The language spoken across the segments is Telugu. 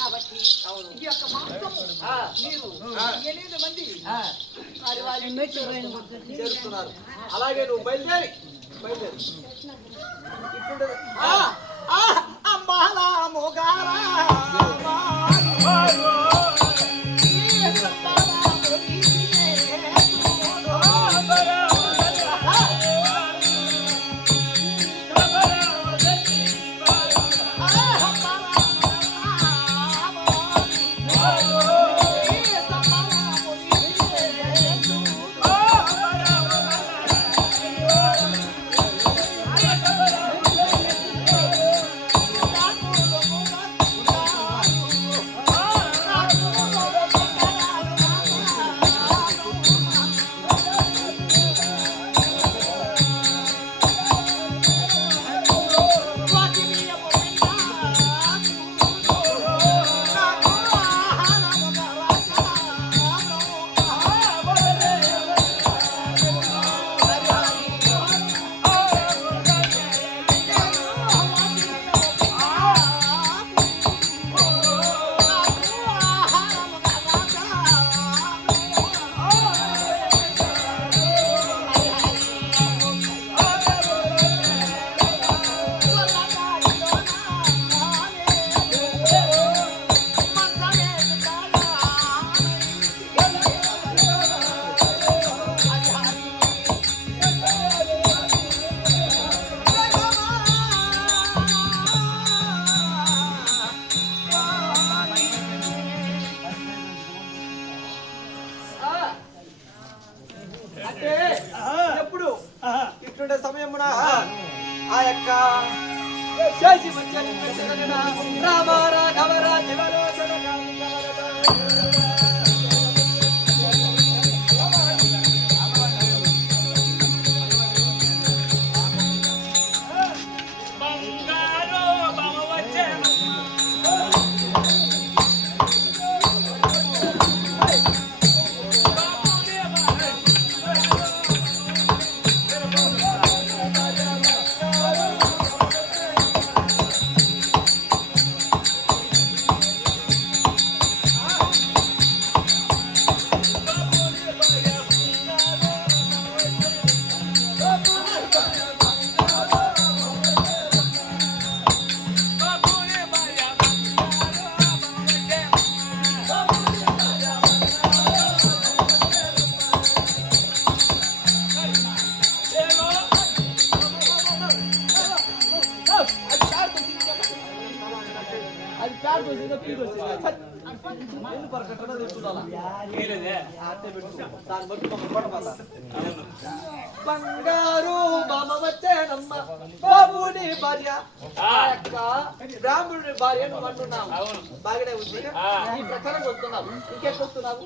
కాబట్టి ఈ యొక్క మాంసము మీరు 8 మంది చేస్తున్నారు. అలాగే నువ్వు బయలుదేరి ఇప్పుడు అమ్మాలా మోగారా అంటే ఎప్పుడు ఇట్లుండే సమయమున ఆ యొక్క చేసి రామ రాఘవ రాజవరోచన బంగారు బామ వచ్చేనమ్మ బాబుని భార్య బ్రాహ్మణుని భార్య నువ్వు అంటున్నావు. బాగానే ఉంది. ఈ ప్రకారం వస్తున్నావు. ఇంకెక్కొస్తున్నావు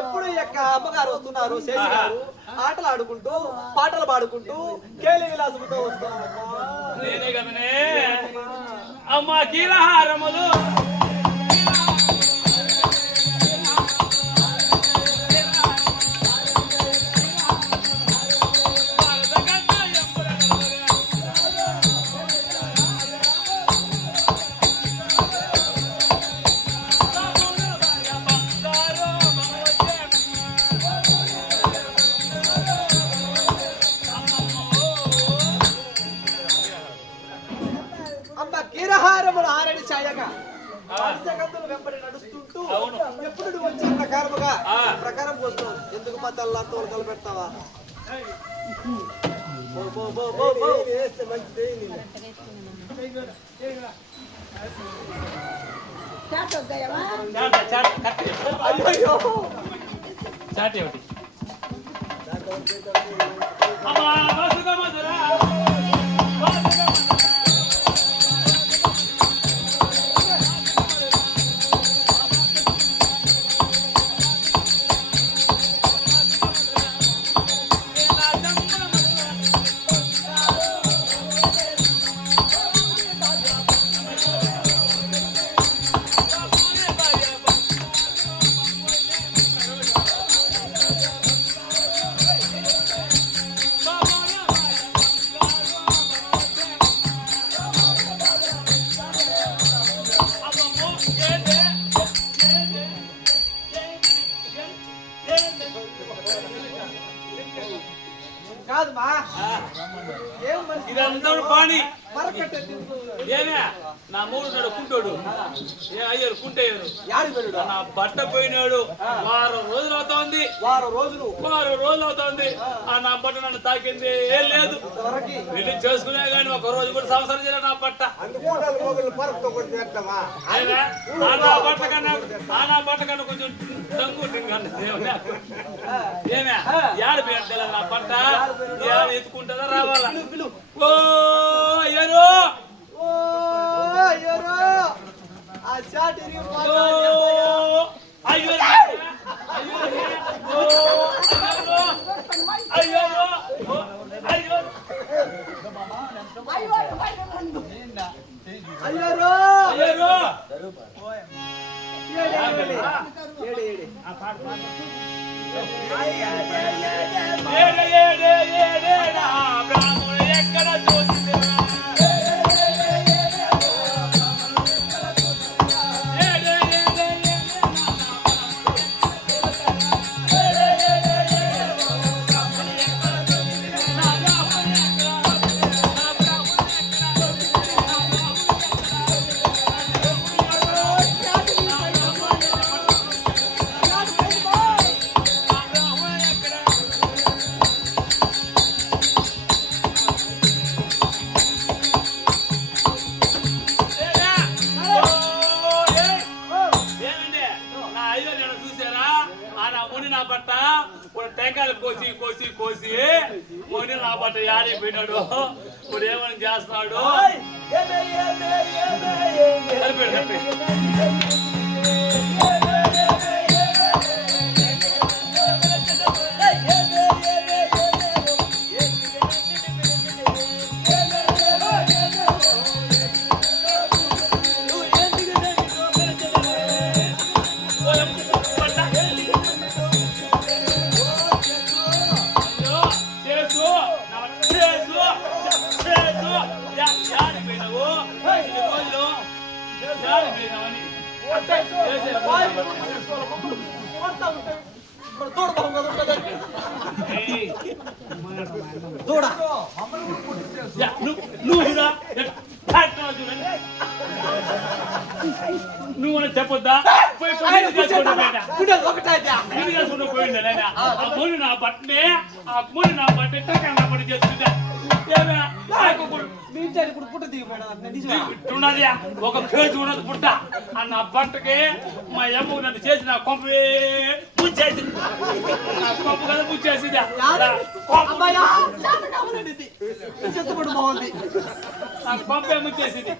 ఎప్పుడు యొక్క అమ్మగారు వస్తున్నారు శేషి గారు ఆటలు ఆడుకుంటూ పాటలు పాడుకుంటూ కేలి విలాసముతో వస్తున్నారు. నేనే కదనే అమ్మ కీలహారములు కీరహారములు ఆరని ఛాయగా వెంబడి నడుస్తుంటూ ఎప్పుడు నువ్వు వచ్చే ప్రకారముగా ప్రకారం వస్తావు. ఎందుకు పత్తల్లా తోలు కలపెడతావా? అయ్యో చాటి ఒకటి అమ్మా వసుగా మధురా కాదుమా ఏం మనిషి ఇదంతా పాని మరకట్టే తింటూ ఏమే నా మూడు నాడు కుంటోడు ఏ అయ్యారు కుంటయ్యారు యాడి పెరుడు నా బట్ట పోయినాడు వారం రోజులు అవుతోంది వారం రోజులు అవుతోంది ఆ నా బట్ట నన్ను తాకింది ఏం లేదు వరకి పెళ్లి చేసుకునే గాని ఒక రోజు కూడా సంవత్సరం చేయలే నా బట్ట ఏమే? ఆ నా బట్ట కన్నా కొంచెం తంగు ఏమే ఏడు పేరు నా బట్ట ఏడు ఎత్తుకుంటుందా రావాలా ఓ అయ్యారు ఓ అయ్యోరో ఆ చాట్ ఇరిగి అయ్యో అయ్యో అయ్యో అయ్యోరో అయ్యో బ్రాహ్మణుడు ఎక్కడ చూసిందిరా నా బట్ట టెంకాయలు కోసి మొన్న నా బట్ట యాడిపోయినాడు ఇప్పుడు ఏమని చేస్తున్నాడు నువ్వు చెప్పొద్దా పోయిందా ఆ మొన్న నా బట్టనే నా పని చేస్తుందా ఒక కేజీ ఉన్నది పుట్ట అన్న బట్టకి మా అమ్మ నన్ను చేసి నా కొంపే ముచ్చేసి నా కొంప కదా ముచ్చేసింది బాగుంది నా కొంపే ముచ్చేసింది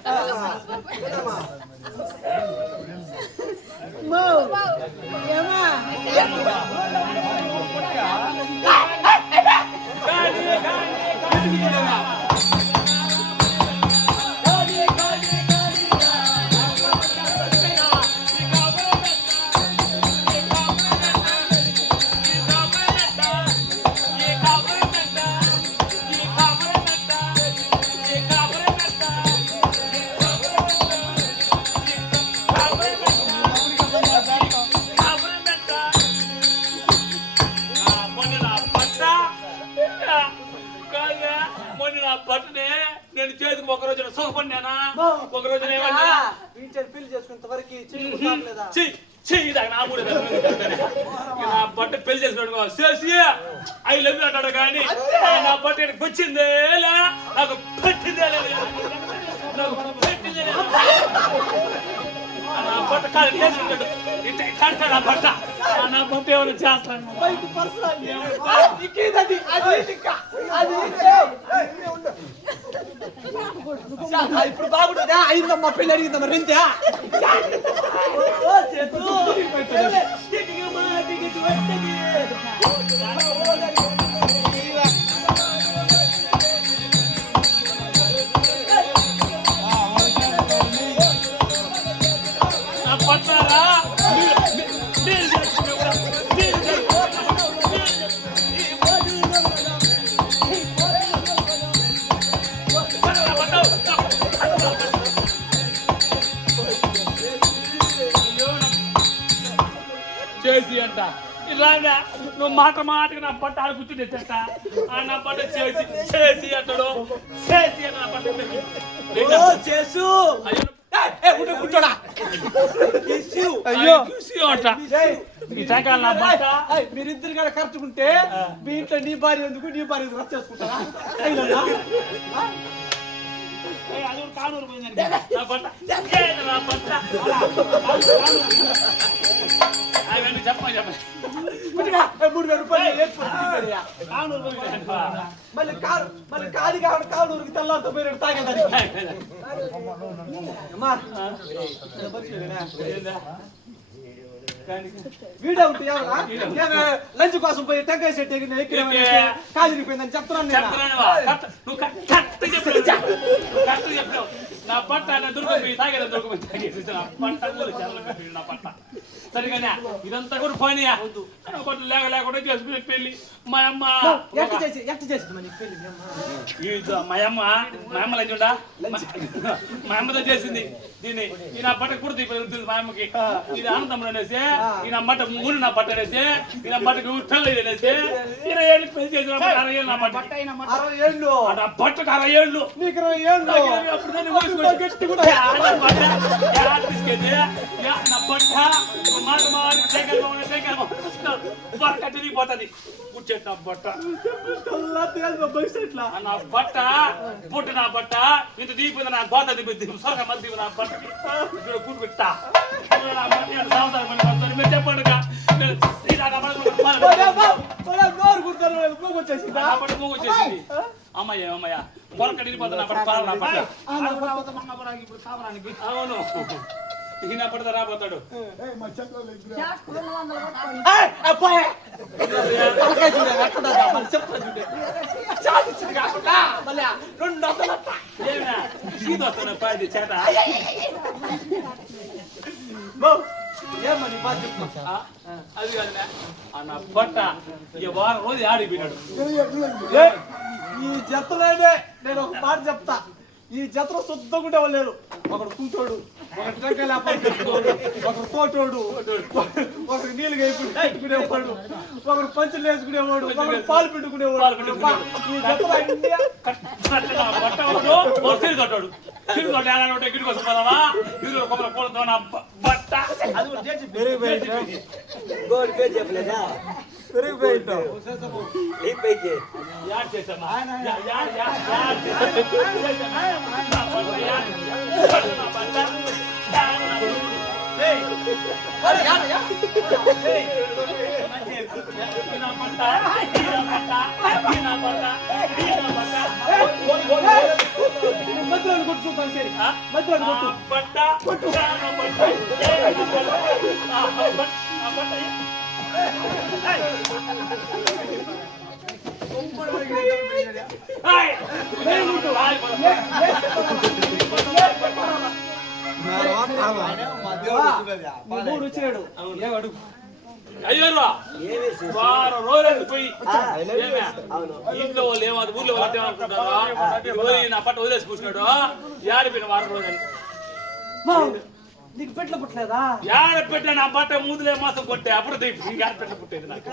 నేను చేతికి ఒక రోజున సుఖపడినా ఒక రోజున పెళ్లి చేసుకునేంత వరకు చెయ్యి నా మూడు నా బట్ట పెళ్లి చేసుకోవడం చేసి ఐ లవ్ అంటాడు కానీ నా బట్ట వచ్చిందేలా నాకు పెట్టిందేలా నాకు పెట్టిందేలా నా బట్ట కాదు చేసుకుంటాడు ఇంత కడతాడు ఆ బట్ట నా బట్ట ఏమైనా చేస్తాను ఇప్పుడు బాగుంటుందా అయిందమ్మా పెళ్లి అడిగిందమ్మా రెంతా పట్టారా చేసి అంట ఇలాగా నువ్వు మాటకి నా బట్ట ఆడ కూర్చుని తెచ్చట నా బట్ట చేసి చేసి అంటాడు చేసి అంట నా బట్ట చేసు కూర్చోడా అయ్యో అంట నా బట్ట మీరిద్దరు కూడా ఖర్చుకుంటే మీ ఇంట్లో నీ భార్య ఎందుకు నీ భార్య రద్దు చేసుకుంటారా అది కానూరు పోయిందండి నా బట్ట నా బట్ట అవన్నీ చెప్పమని చెప్పండి 3,000 రూపాయలు మళ్ళీ కాదు కాబట్టి కానూరుకి తెల్లారితో పోయినట్టు తాగేదానికి వీడియో ఉంటుంది లంచ్ కోసం పోయి టెంకాయ సెట్ కాలిపోయిందని చెప్తున్నాను నా పట్ట దుర్గపోయి తాగేదా దుర్గపోయి తాగేసి నా పట్ట నా పట్ట సరిగానే ఇదంతా కూడా పోనీయా ఒకటి లేకుండా చేసుకునే పెళ్లి మా అమ్మ మా అమ్మ లంచుండా మా అమ్మతో చేసింది దీన్ని ఈ నా బట్ట కుర్తి మా అమ్మకి ఇది ఆనందం అనేసి ఈ నా బట్ట మూడు నా బట్ట అనేసి ఈ నా బట్టకు ఉట్టలు అనేసి 20 ఏళ్ళు పెళ్లి చేసిన 60 ఏళ్ళు నా బట్ట 60 ఏళ్ళు ఆ బట్టకు 60 ఏళ్ళు నీకు 20 ఏళ్ళు అప్పుడు గట్టి కూడా తీసుకెళ్ళి నా బట్ట బట్ట తిరిగిపోతుంది కూర్చేట నా బట్ట నా బట్ట పుట్టు నా బట్ట ఇంత దీపోయింది నా బాధ దిపోయింది సొరగ మధ్య నా బట్ట కూర్చు పెట్టా సంవత్సరం చెప్పండి వచ్చేసింది అమ్మయ్య పొలక వెళ్ళిపోతా నా బట్ట అవును ఈయన పడితే రాబోతాడు వస్తాను పది చేత అది కాదులే అన్న బట్ట ఈ వారం రోజు ఆడిపోయినాడు ఈ జతలోనే నేను ఒక మాట చెప్తా ఈ జతలో శుద్ధంగా లేరు ఒకడు కుంటోడు ఒకడు టెంకాయ లేకపోతే ఒకడు తోటోడు ఒకడు నీళ్ళు వేసుకునేవాడు ఒకడు పంచులు వేసుకునేవాడు ఒకడు పాలు పిండుకునేవాడు ఈ జతలో తిరుగుతాడు గిడి కోసం పోదావా ఇరు కొబ్బరి పూలతో నా బట్ట అది చెప్పలేదా పెరిగిపోయింటావు యాడ్ చేసామా మధ్యలో కొట్టుకుంటాను సరే మధ్యలో కొట్టు వచ్చినాడు అడుగు అయ్యారు వారం రోజులు పోయి ఇంట్లో వాళ్ళు ఏమో ఊర్లో వాళ్ళు ఏమనుకుంటారు నా పట్ట వదిలేసి కూర్చున్నాడు ఏడిపోయిన వారం రోజులు నీకు పెట్టలు పుట్టలేదా యాడ పెట్టా నా బట్ట మూదులే మాసం కొట్టే అప్పుడు యాడ పెట్ట పుట్టేది నాకు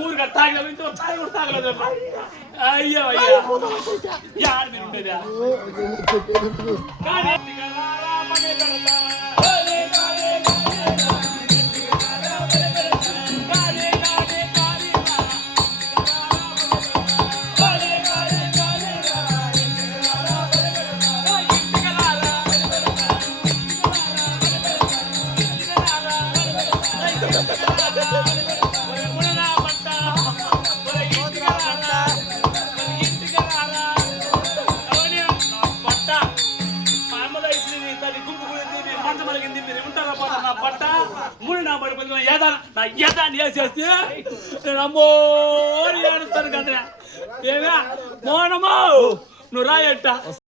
ఊరిగా తాగలేదు ఇంట్లో తాగి కూడా తాగలేదు అయ్యో అయ్యా యాడ మీరు ఉండేదా కానీ కొడుకు నా ఏదాన్ని వేసేస్తే నేను అమ్మో ఏడుస్తాను కదా ఏమే మోనమ్మో నువ్వు రాయట్ట